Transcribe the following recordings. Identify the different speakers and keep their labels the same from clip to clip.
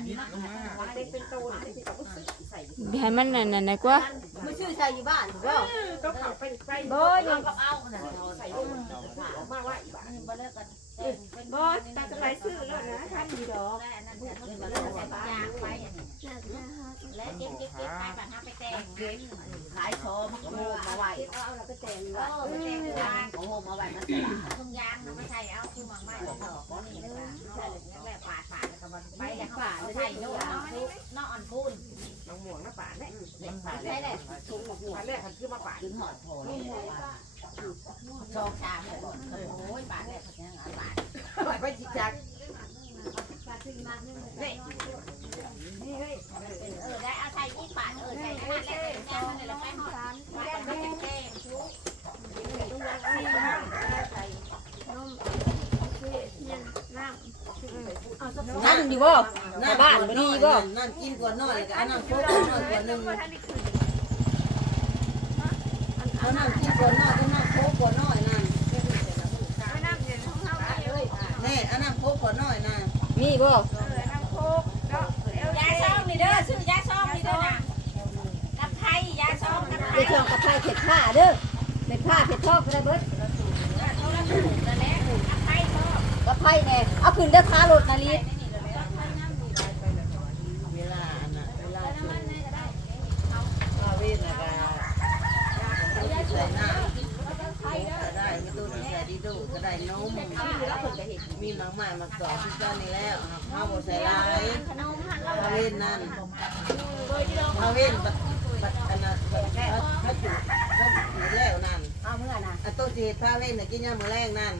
Speaker 1: อันนี้มันเป็นเป็นโตนเป็นตัวใส่
Speaker 2: ให้มันนั่นนั่นได้กว่า
Speaker 1: ไม่ชื่อใส่อยู่บ้านถูกป่ะก็เขาไปไปบอสกับเอาใส่ลงออกมาว่าอีบ้านบอสกันบอสตาจะไปซื้อแล้วนะท่านดีดอกและเก็บเก็บเก็บไปบ้านหาไปแต่งขายโชว์มันก็โมมาไหวเอาเราไปแต่งว่าไปแต่งยางโอ้โหมาไหวมันทุ่งยางมันไม่ใช่เอาคือมาไม่ดอกนี่เลยใช่เลยแบบปาดปาดแล้วก็มันไปอย่างปาดใช่เนาะเนาะอ่อนพูน
Speaker 3: น้องหมวงน้าป่าเนี่ย
Speaker 1: ปาดได้แหละถุงหมกหมว
Speaker 3: ป่าแรกมันคือมาป่า
Speaker 1: ถึงหอดโผล่ชองชามเลยบอกโอ้ยบาทแรกเขาจะงานบาท
Speaker 3: ป่าไปจิกจัก
Speaker 1: นี่นี่เฮ้ยเออได้เอาใส่อีกบาทเออใส่บาทแรกใส่เนี่ยเราไปหอดบาทแรกแกงชุบใส่
Speaker 2: นั่นอยู่บ่บ้านบ่ดีบ่
Speaker 4: นั่นกินกว่าน้อยก็อันนั้นโคกน้อยกว่านึงอันนั้นกินกว่าน้อยก็นั่นโคกกว่าน้อยนั่นแน่อันนั้นโคกกว่าน้อยนั่น
Speaker 2: มีบ่
Speaker 1: ยาซ่อมนี่เด้อซื้อยาซ่อมนี่เด้อนะกับไทยยาซ่อมกับไท
Speaker 2: ไป
Speaker 1: ย
Speaker 2: ช่องกับไผเผ็ดผ้าเด้อเผ็ดผ้าเผ็ดทอกก็ได้เบิด
Speaker 1: โทรศัพท์นั่นแหละกับไทย
Speaker 2: แน่เอาขึ้นเด้อค้ารถนาลี
Speaker 4: เวลาอันน่ะเวลาช่วงข้าวเวทน่ะก็ใส่น้ำก็ได้ไม่ต้องใส่ดีดูก็ได้นม มีหมากไม้หมากสอบที่เจ้านี่แล้วข้าวบ่ใส่ลายข้าวเวทนั่นข้าวเวทบัดบัดอันนั้นบัดพระจุพระจุแล้วนั่น
Speaker 1: เอาเมื่อน่ะ
Speaker 4: อันโตจีข้าวเวทน่ะกินยามมื้อแรงนั่น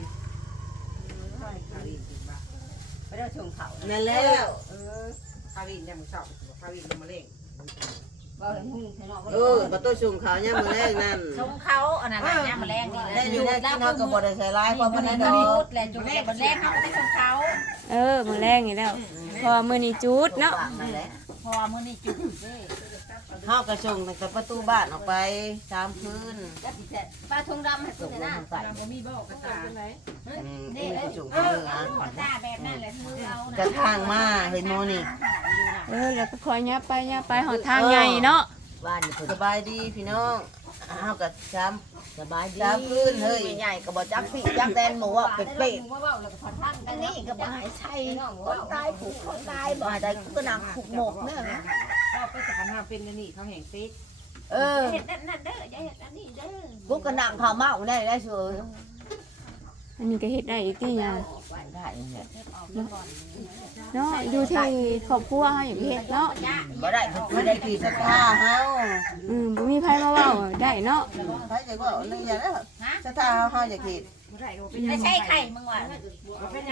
Speaker 1: ไปเด้ชงเขา
Speaker 4: นั่นแล้ว
Speaker 3: ข้าวินยังมึงสอบข้าวินยังมาเล่ง
Speaker 1: บ่เห็นหุ่งใส่นอก
Speaker 4: เออประตูสูงเขาเนี่ยมือแรกนั่น
Speaker 1: ชงเขาอันนั้นน่ะยามแมลงนี่แหละ
Speaker 4: ได้อยู่ได้กินเขาก็บ่ได้ใส่ร้ายเพราะมันได้
Speaker 1: ได้
Speaker 4: ด
Speaker 1: ด
Speaker 4: อ
Speaker 1: อกกแหละจุดแรกแรกเขาก็ได้ชงเขา
Speaker 2: เออมื้อแรงนี่แล้ว พอมื้อนี้จุดเนาะ
Speaker 4: นั่นแหละ
Speaker 1: พอมื้อนี้จุดเด้
Speaker 4: เฮาก็ส่งตั้งแต่ประตูบ้านออกไปสามคืน
Speaker 1: แล้วสิแต่ปลาทงดำให้
Speaker 4: ส่
Speaker 1: เพิ่
Speaker 4: ง
Speaker 1: น
Speaker 4: ล
Speaker 1: น่ะ
Speaker 4: งใส่
Speaker 3: บ่มีบ่กระตา
Speaker 4: อืมนี่ก็ส่งเพื่ออะ
Speaker 1: ตาแบบนั้นแหละคือเอา
Speaker 4: กระทางมาเฮ้ยโมนี่
Speaker 2: เออแล้วก็คอยยับไปยับไปหอทางใหญ่เนาะ
Speaker 4: บ้านนี่สบายดีพี่น้องเฮาก็สาม
Speaker 1: สบายดี
Speaker 4: สามคืนเฮ้ยใหญ่ก็บ่จักพี่จักแดนหมูอะเป็ดเป็ด
Speaker 1: ว่าเว้าแล้วก็พอทัน
Speaker 4: อันนี้ก็บ่ให้ใช้คนตายผูกคนตายบ่ให้ได้ก็นางผูกหมกเนี่ย
Speaker 3: ก็ไปสักการะเป็นกันนี่เขาแห่งติ๊ก
Speaker 4: เออ
Speaker 1: เฮ็ดนั่นนั่นเด้ออย่าเฮ็ดอันนี้เด้อ
Speaker 4: กูก็นางข้าวเมาได้ได้เสือ
Speaker 2: อันนี้ก็เฮ็ดได้อีกที่ยา
Speaker 4: ได้เนี่ย
Speaker 2: เนาะอยู่ที่ครอบครัวเฮาอย่างเฮ็ดเนาะ
Speaker 4: บ่ได้บ่ได้ขี่สตาเฮา
Speaker 2: อืมบ่มีไผมาเว้าได้เนาะ
Speaker 4: ไผจะว่าเรื่องอย่างนั้นสตาเฮาเฮาอยากเห็น
Speaker 3: บ่ได้บ่เป็น
Speaker 1: ไม่ใช่ไข่มึงว่า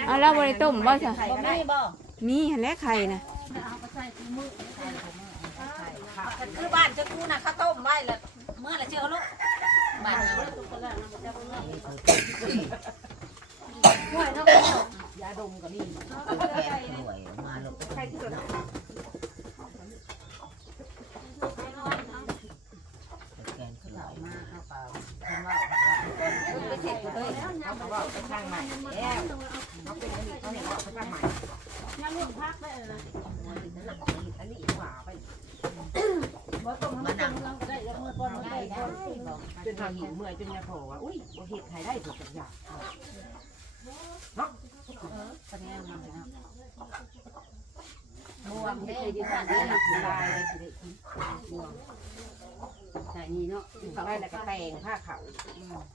Speaker 2: เอาแล้วบ่ได้ต้มบ่ซะ
Speaker 1: บ่มีบ่
Speaker 2: มีหั่นแหละไข่น่ะ
Speaker 1: คือบ้านจะกูนะข้าวต้มไว้แล้วเมื่อไรเชื่อลูกบ้านนี้ห่วยเนาะ
Speaker 3: ยาดมกับนี่
Speaker 4: แกงหน่วยมาลูก
Speaker 3: ใครที่สุด
Speaker 4: แกงหน่วยมาเอาเปล่า
Speaker 1: ไปเสร็จกูเลย
Speaker 3: เขาบอกว่าไปสร้างใหม่แล้วเขาเป็นอันนี้เขาเห็นว่าไปสร้างใหม่อันนี้หว่าไป
Speaker 4: มานั่ง
Speaker 3: จ นทางหิวเมื่อยจนยาโผว่าอุ้ยบ่เห็ดใครได้ถูกกับอย่าง
Speaker 1: บวม
Speaker 3: เฮ็
Speaker 1: เด้
Speaker 3: ดให้ดีสันได้ลายเลยสิได้กินใช่นี่เนาะเขาได้แล้วก็แต่งผ้าขาว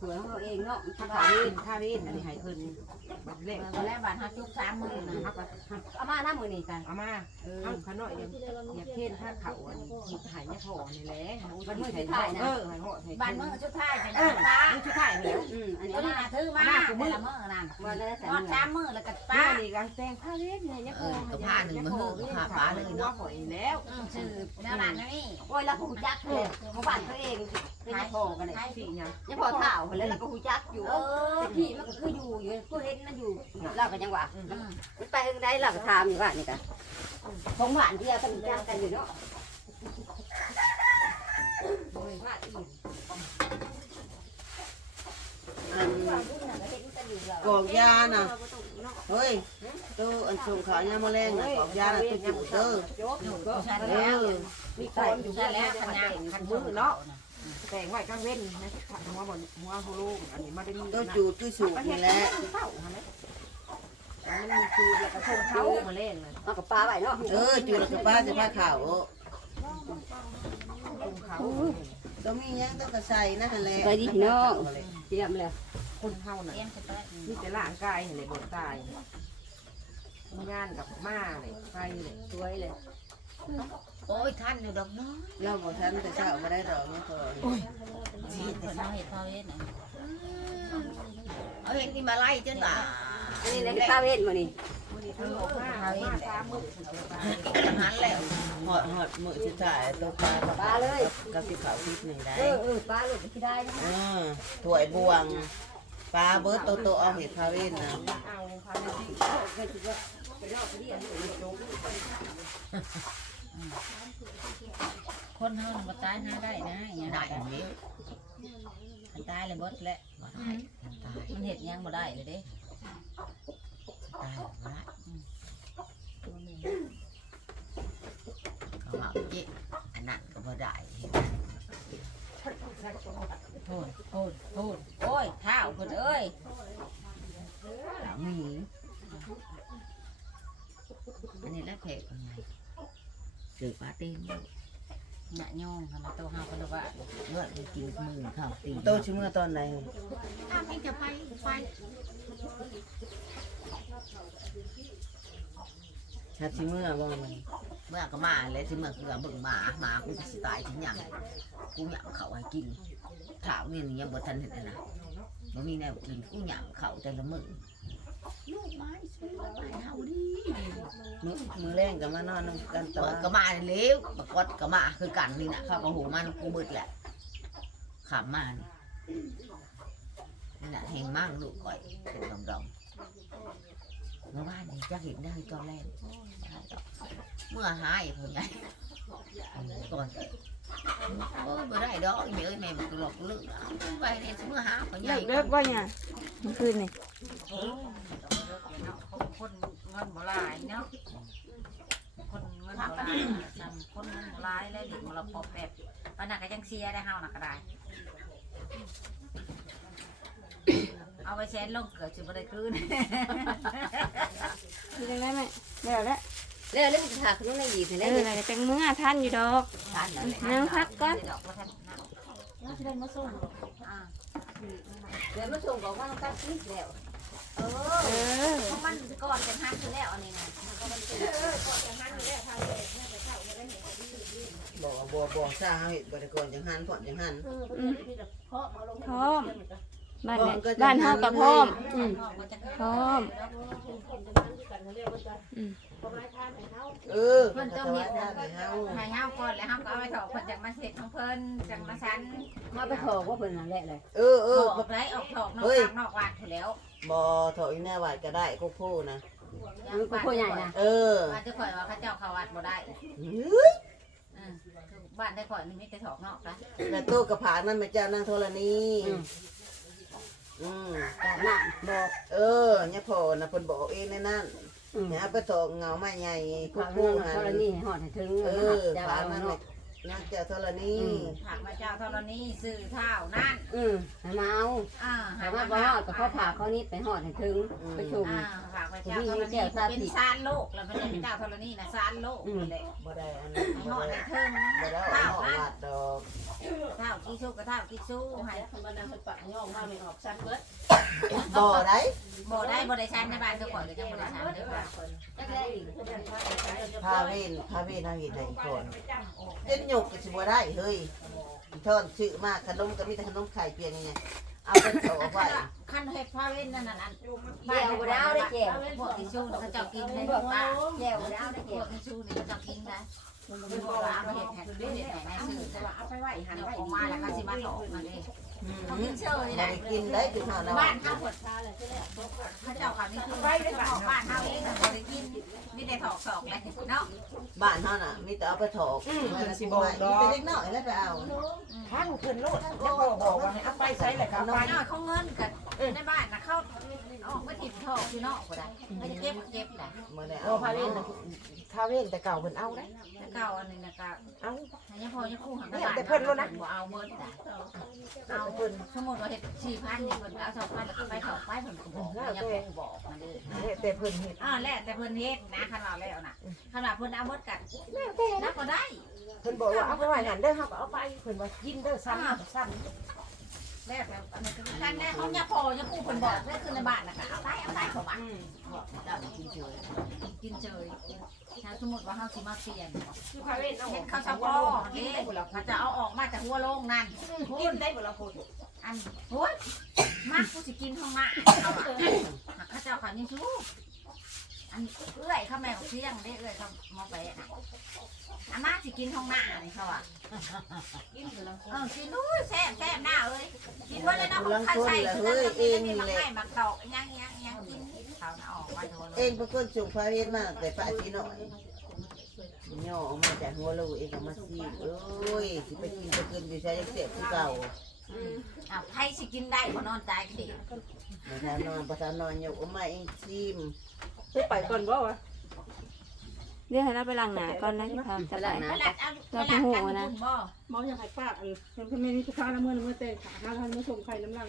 Speaker 1: สวยของเราเองเนาะ
Speaker 3: ผ้าขาวเล่นผ้าเล่นอันนี้ให้เพิ่นบัดแรก
Speaker 1: ตอนแรกบ้านหาจุกสามมือนะ
Speaker 3: ฮักว่า
Speaker 1: เอามาหน้ามือนี่กัน
Speaker 3: เอามาเอาขน่อยยังอยากเท่นผ้าขาวอันนี้หายยาพอนี่แหละวันนี้ใส่เออให้เหาะให้
Speaker 1: บ้านมือชุดท้ายเป็น
Speaker 3: เออ
Speaker 1: ป้า
Speaker 3: นี่ชุดถ่ายแล้ว
Speaker 1: อืมอันนี้น่ะถือมาแต่ละมือนั่นก็สามมือแล้วก็
Speaker 3: ป้า
Speaker 1: ป้า
Speaker 3: นี่กางแต่งผ้าเล่นเนี่ยยาพอว่าฝอยแล้ว
Speaker 1: ชื่อแม่บ้านนี่
Speaker 5: โอ้ยแล้วก็หูจักเลยเขาบ้านตัวเองเป็นยังพอกันเลย
Speaker 3: สียัง
Speaker 5: ยังพอเท่าแล้วเราก็หูจักอยู่เออพี่มันก็คืออยู่อยู่กูเห็นมันอยู่เราก็ยังว่ามันไปทางใดเราก็ถามอยู่ว่านี่กันของหวานที่เราต้องจักกันอยู่เนาะ
Speaker 4: กอกยาน่ะเฮ้ยตัวอันส่งขายาแมลงน่ะของยาน่ะตุ่เด้อ
Speaker 1: ใช่
Speaker 4: เอ
Speaker 1: แล้ว
Speaker 4: อ
Speaker 3: มีค
Speaker 1: ใช่
Speaker 3: นอยู่
Speaker 1: ใช่แล้วขั
Speaker 3: น
Speaker 1: น
Speaker 3: ยายา
Speaker 1: ง
Speaker 3: คั
Speaker 1: ขั
Speaker 3: นมือเนาะแต่งไว้ก็เว้นนะขันหัวบนหัวฮูลูกอันนี้มาได้มี
Speaker 4: ตัวจูดคือสูบนี่แหละ
Speaker 3: เข้าฮะเนี่ยมันมีจูดแล้วก็ชงเขามาเล่นเลย
Speaker 5: เอากับปลาไว้เนาะ
Speaker 4: เออจูดแล้วก็ป้าสิผ้าขาว
Speaker 3: ชงเขา
Speaker 4: ตัวมียังต้องกระใส่นั่นแหละ
Speaker 5: ไปดิพี่น้องเตรียมแล้ว
Speaker 3: คนเฮาน่ะ
Speaker 1: เลี้ยงไปเต้
Speaker 3: มีแต่ร่างกายเลยบนตายงานกับมาเลยไปเลย
Speaker 5: สวยเลย
Speaker 1: โอ้ยท่านอยู่ดอกเนาะ
Speaker 4: เราบอกฉันแต่เช้าไม่ได้ดอกนี่พอ
Speaker 1: นี่แต่เช้าเห็ดพอเห็ดน่ะเอาเห็ดนี่มาไล่จนบ่า
Speaker 5: นี่ในปลาเว้นมานี่
Speaker 3: เธอบอกว่ามาตามมือ
Speaker 1: อาหารแล้ว
Speaker 4: หอดหอดมือสุดท้ายตัวปลา
Speaker 5: ปลาเลย
Speaker 4: กับสิขาวทิพย์หนึ่งได้
Speaker 5: เออเออปลาเลยที่ได้นะ
Speaker 4: เออถ้วยบวงปลาเบิร์ตโตโตเอาเห็ดพาเวนนะ
Speaker 3: เอาพาไปที่
Speaker 5: ก็คิดว่าไปรอบไปดิอันนี้ลง
Speaker 1: คนเฮาน่ะบ่ตายหาได้นะอย่างได้อันนี้คันตายเลยบ่แล้วบ่ได้คันตายมันเฮ็ดหยังบ่ได้เลยเด้ตายบ่ได้เขาว่าเจ๊อันนั้นก็บ่ได้เฮ็ดโทษโทษโทษโอ้ยเท้าเพิ่นเอ้ย
Speaker 4: มี
Speaker 1: อันนี้แหละเพกอันไง เกิดปาตีนอยู่หน้าย่องค่ะมาโตเฮาก็เลยว่าเลือดมันกินมือเข้าตีน
Speaker 4: โตชิเมื่อตอนไหน
Speaker 1: อ้าวไม่จะไปไป
Speaker 4: ชัดชิเมื่อบ้างมัน
Speaker 1: เมื่อก็มาแล้วสิเมื่อเกลือเบิ่งหมาหมากูจะสิตายทิ้งหยังกูหยำเขาให้กินถาวนี่ยังบ่ทันเห็นเลยนะบ่มีแนวกินกูหยำเขาแต่ละมื้อ ลูกไม้ช่วยไปเฮาดิ
Speaker 4: มือมือแรงกับมานอนนำกันต่อ
Speaker 1: เปิดก็มาเร็วปรากฏก็มาคือกันนี่นะเขาก็หูมันกูมืดแหละขำมานี่นี่แหละเฮงมากลูกก่อยเป็นดองดองๆเมื่อวานนี่จะเห็นได้ตอนแรกเมื่อหายผมใหญ่ก่อนโอ้ยบ่ได้ดอกแม่เอ้ยแม่มันก็หลอกลึกเอาไปเนี่ยเมื่อหาผมใหญ่
Speaker 2: เลิกว่าเนี่ยเมื่อคืนนี่
Speaker 1: คนเงินบ่หลายเนาะ คนเงินบ่หลายจำคนเงินบ่หลายแล้วเด็กมันเรพอแบบปานนั้นก็ยังเสียได้เฮาน่ะก็ได้ เอาไปแชนลงเกิดจะบ่ได้คืน
Speaker 2: คือจังได้ไหมเดี๋ยวแล้ว
Speaker 5: แล้วแล้วมันจะถาขนมในหยีบให้
Speaker 2: เอ
Speaker 5: แล้ว
Speaker 2: ออะไรจังมื้อท่านอยู่ดอก
Speaker 1: นั่
Speaker 2: งพักก่อน
Speaker 5: เดี๋ยวมาส่งบอกว่าตั้งคิดแล้ว
Speaker 1: เอ
Speaker 2: เอ
Speaker 1: อ
Speaker 2: อ
Speaker 1: เพราะมันก่อนจะหักอยู่แล้วอันนี้นะ
Speaker 4: บอกว่าบอกบอกซาเฮาเห็ดบริกรจังหันผ่อนจังหัน
Speaker 2: อืมพร้อมบ้านเนี่ยบ้านเฮากับพร้อมอืม
Speaker 1: มันจะ
Speaker 2: พร้อม
Speaker 4: เออเพิ่นจะไว้ท่าให้เฮา
Speaker 1: ให้เฮาก่อนแล้วเฮาก็เอาไปถอกเพิ่นจากมาเสร็จของเพิ่นจากมาชั้น
Speaker 5: มาไปถอกว่าเพิ่นนั่นแหละเลย
Speaker 4: เออเอ
Speaker 1: อ
Speaker 4: อ
Speaker 1: อกไรออกถอกนอก
Speaker 4: เฮ้ย
Speaker 1: ทางนอกวัดอยู่แล้ว
Speaker 4: บ่ถอยแน่วัดก็ได้ก็พูนะ
Speaker 5: มันก็พ่อใหญ่นะ
Speaker 4: เออ
Speaker 1: บ้านจะข่อยว่าเขาเจ้าเขาวัดบ่ได้
Speaker 4: เฮ้ย
Speaker 1: อืมคือบ้านได้ข่อยนี่มีแต่ถอกนอกนะ
Speaker 4: แต่ตู้กระผานั่นแม่เจ้านั่งโทรณีอืม
Speaker 5: กาบน้ำบอก
Speaker 4: เออเนี่ยพ่อน่ะเพิ่นบอกเองในนั้น
Speaker 5: อืม
Speaker 4: แหาไปถอกเงาไม้ใหญ่คุ
Speaker 5: ข้ากว
Speaker 4: คู่
Speaker 5: นึ่ง
Speaker 4: หั
Speaker 5: กร
Speaker 4: น
Speaker 5: ณีหอดให้ถึง
Speaker 4: เอ
Speaker 5: เอ
Speaker 4: อ
Speaker 5: อจะ
Speaker 4: ผา
Speaker 5: เอา
Speaker 4: นั่น
Speaker 5: เนาะ
Speaker 4: นักเจ้าโทรณี
Speaker 1: ผักมาเจ้าธรณีซื้อเท่านั่น
Speaker 5: อืมให้มาเอา
Speaker 1: อ่า
Speaker 5: ถามว่าบ่ฮอดก็เขาผ่าเขานี้ไปหอดให้ถึงไปชม
Speaker 1: อ่าฝากไปเจ้าธรณีเป็นซานโลกแล้วไม่ได้เป็นเจ้าธรณีนะซานโลกนั่นแหละ
Speaker 4: บ่ได้อันนั้น
Speaker 1: ให้ห
Speaker 4: บ่
Speaker 1: อด
Speaker 4: ได้
Speaker 1: ให้ถึง
Speaker 4: บ่ได้
Speaker 1: เท่า
Speaker 4: เอาหอ
Speaker 1: นั่น
Speaker 4: วัดดอก
Speaker 1: เท่ากี่สู้กับเท่ากี่สู้ให้
Speaker 4: บ่ได้
Speaker 1: บ่ได้บ่ได้ชันในบ้านก็ข่อยก็จังบ่ได้ชันเด้อว่า
Speaker 5: จักได้อีก
Speaker 4: พาเวนพาเวนเฮาเฮ็ดให้ก่อนเต้ นหยกก็สิบ่ได้เฮ้ยทอนซื้อมาขนมก็มีแต่ขนมไข่เปียงนี่ไงเอาไปเอาไว้
Speaker 1: คันเฮ็ดพาเว้นนั่นน่ะนั่น
Speaker 5: แก้วบ่ได้เอาได้แก้ว
Speaker 1: พวกกี่สู้เขาเจ้ากินได้
Speaker 5: บอกว่า
Speaker 1: ป้า
Speaker 5: แก้วบ่ได้เอาได้
Speaker 1: พ
Speaker 5: แก้
Speaker 1: ว
Speaker 5: ว
Speaker 1: กกี่สู้นี่เขาเจ้ากินได้บ่ว่าเอาเฮ็ดให้เฮ็ดให้ในซื้อนะ
Speaker 3: เอาไปไว้หัน
Speaker 1: เดี๋ยว
Speaker 3: ไว้
Speaker 1: ออกมาแล้วก็สิมาถอกมาเด้
Speaker 4: อืม
Speaker 1: เขากินเชย
Speaker 4: บ่
Speaker 1: ได้
Speaker 4: ได้กินได้จุดเฮานะ
Speaker 1: บ้านเฮาเพิ่นเขาเจ้าเขานี่คือบ้านเฮาเอง อกศอกเลยเนาะ
Speaker 4: บ้านเฮาน่ะมีแต่เอาไปถอกมันสิบ่ได้มีแต่เล็กน้อยแล้วไปเอา
Speaker 3: ท่านขึ้นโลดแล้วก็บอกว่าให้เอาไปใช้แหละครับ
Speaker 1: น้อยเขาเงินกัน ในบ้านนะเขาออกมาถิ่นทอกที่นอกก็ได้เขาจะเก็บเก็บได้
Speaker 4: เมื่อไหร่
Speaker 3: โอ้
Speaker 4: เอา
Speaker 3: พาเวนพาเวนแต่เก่าเพิ่นเอาได้
Speaker 1: แต่เก่าอันนี้นะก็
Speaker 3: เอา
Speaker 1: อันนี้พอจะคู่หัน
Speaker 3: แต่เพิ่นแล้วนะ
Speaker 1: บ่เอาเมิดได้
Speaker 3: เอา
Speaker 1: เอา
Speaker 3: เพิ่น
Speaker 1: สมมติว่าเฮ็ดสี่พันนี่เพิ่นก็เอาสองพันแล้วก็ไปถอกไปเพิ่นก็บอกอย่าเพิ่นบอกมาเลย
Speaker 3: แต่เพิ่นเฮ็ด
Speaker 1: อ่าแล้วแต่เพิ่นเฮ็ดนะคันว่าแล้วน่ะคันว่าเพิ่นเอาเมิดกัน
Speaker 3: แล้วแต่
Speaker 1: นั
Speaker 3: นะ
Speaker 1: กก็ได้
Speaker 3: เพิ่นบอกว่าเอาไปไว้หันเด้อเฮาก็เอาไปเพิ่นว่ากินเด้อซ้ำซ้ำ
Speaker 1: แล้วแต่อันนี้คือกันแน่เขาอย่าพออย่าคู่เพิ่นบอกได้คือในบ้านนะก็เอาไปเอาไปเขาว่าบอกเจ้ากินเฉยกินเฉยถ้าสมมุติว่าเฮาสิมาเปลี่ยน
Speaker 3: คือพาเวนเอา
Speaker 1: เห็นเขาสะพอนี่เขาจะเอาออกมาจากหัวโลงนั่น
Speaker 3: กินได้บ่ล่ะพุ่น
Speaker 1: อันโอ้ยมากกูสิกินข้างหน้าเขาอะหักข้าเจ้าขันยังชูอันเอื้อยข้าแม่เที่ยงได้เอื้อยเขามาไปน่ะ อันมากสิกินข้างหน้านี่เขาอะเออกินนู้ยแซ่บแซ่บหน้าเอ้ยกินว่าเลยนะของใครใส่คือนั่นก็กินนี่มักไม่มักตอกยังยังยังกินเขาน่ะออกมาโดน
Speaker 4: เองเป็นคนส่งพาเวทมาแต่ป้าชีหน่อยย่อออกมาจากหัวลูกเองก็มาซีบเอ้ยสิไปกินไปกินอยู่ใช้ยังเสียบที่เก่า
Speaker 1: อ้าวใครสิกินได้พอนอนตายกันดิ
Speaker 4: ประธานนอนประธานนอนอยู่เอามาเองซีม
Speaker 3: ไปไปก่อนบ่วะ
Speaker 2: เดี๋ยวให้เราไปล้างหน้าก่อนนะพี่พามจะไป
Speaker 1: ไปหลัดเอาไปหลัดกันคุณบ่
Speaker 6: หมออยากให้ป้าเออเป็นพ่อแม่นี่ข้าวละเมื่อละเมื่อเตะขาข้าวละเมื่อส่งไข่น้ำลัง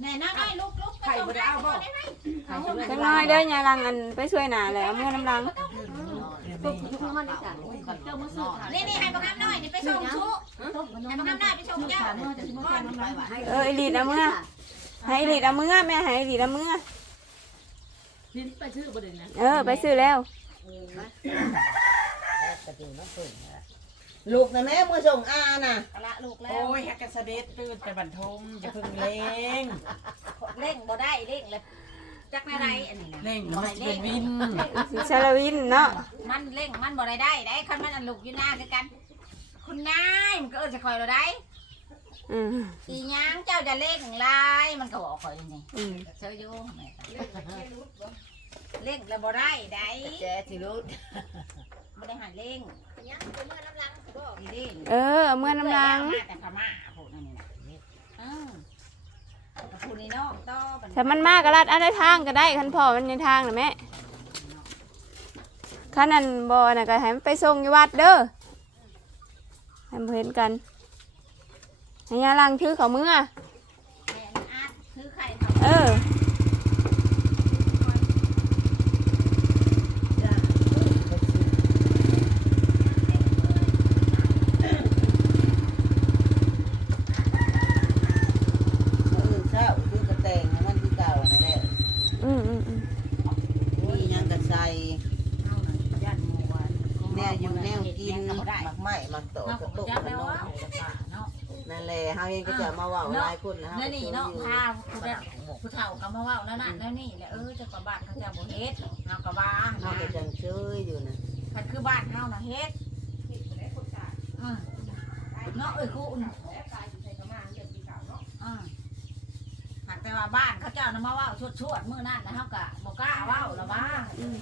Speaker 1: แน่น้อยลุกลุก
Speaker 3: ไข่บ่ได้เอาบ่
Speaker 2: จังน้อยเด้อยายลังอันไปช่วยหน้าแล้วเมื่อน้ำลัง
Speaker 5: ทุกคนมันสั่ง
Speaker 1: นี่นี่ให้บังคับน้อยนี่ไปส่งชูให้บังคับน้อยไปส่งเจ้า
Speaker 2: เออไอรีดเอามื่อให้ไอรีดเอามื่อแม่ให้ไอรีดเอามื่อ
Speaker 6: พินไปชื่อประ เด็นนะ
Speaker 2: เออไปซื้อแล้ว
Speaker 4: ลูกนะแม่มือส่งอาน่ะ
Speaker 1: ละลูกแล้ว
Speaker 3: โอ้ยฮักกะสะเด็ดตื่นแต่บันทมอย่าเพิ่งเล่ง
Speaker 1: เร่งบ่ได้เร่งเลยจักนาไรอันนี้นะ
Speaker 3: เล่งมันเป็นวิน
Speaker 2: สิชาลวินเนาะ
Speaker 1: มันเร่งมันบ่ได้ได้ได้คันมันอันลูกอยู่หน้าคือกัน คุณนายมันก็เออจะคอยเราได้อีหยังเจ้าจะเร่งลายมันก็บอกคอยนี่
Speaker 2: อืม
Speaker 1: เซออยู่ เร่งแล้วบ่ได้ได้
Speaker 4: แจสิรุด
Speaker 1: บ่ได้หาเร่งยังเมื่อน้ำลังบ่อีเร่ง
Speaker 2: เออเอามื่อน้ำลัง
Speaker 1: มาแต่พม่าพูดนั่นนี่นะอืมพูดนี่เนาะต่อบัด
Speaker 2: ถ้ามันมากก็รัดเอาได้ทางก็ได้คันพ่อมันในทางนะแม่คันนั้นบ่น่ะก็ให้มันไปส่งอยู่วัดเด้อให้มันเห็นกันให้ยายลังถือเขามือ
Speaker 1: แม่อาร์ตคือไข่เขา
Speaker 2: เออ
Speaker 4: มือเช้าคือกระแตงมันที่เก่านั่นแหละ
Speaker 2: อืมอืมอืม
Speaker 4: มียังกระใส่
Speaker 1: เอาหน่อยย่านหมู่บ้าน
Speaker 4: แนวอยู่แนวกิน
Speaker 1: เฮ็ดหยังก็บ่ได้
Speaker 4: มักไหม้มักโต
Speaker 1: เนาะ
Speaker 4: กระ
Speaker 1: ก็
Speaker 4: ตุก
Speaker 1: จั
Speaker 4: ก
Speaker 1: ก
Speaker 4: ระ
Speaker 1: แล้ว
Speaker 4: นม
Speaker 1: ว่าเนาะ
Speaker 4: นั่น แหละเฮาเองก็จะมาเว่าหลายคนแล้ว
Speaker 1: นั่นนี่เนาะพาผู้ใดผู้เฒ่าก็มาเว้าแล้วนั่นแล้วนี่แหละเออเจ้าก็บ้านเขาเจ้าบ่เฮ็ดเฮาก็ว่า
Speaker 4: เฮาก็จังเชยอยู่นะ
Speaker 1: คันคือบ้านเฮาน่ะเฮ็ดอืมเนาะเอ้ยคุณอืมหากแต่ว่าบ้านเขาเจ้าน่ะมาเว้าชวดๆมื้อนั้นนะเฮาก็บ่กล้าเว้าละว่า
Speaker 2: อืม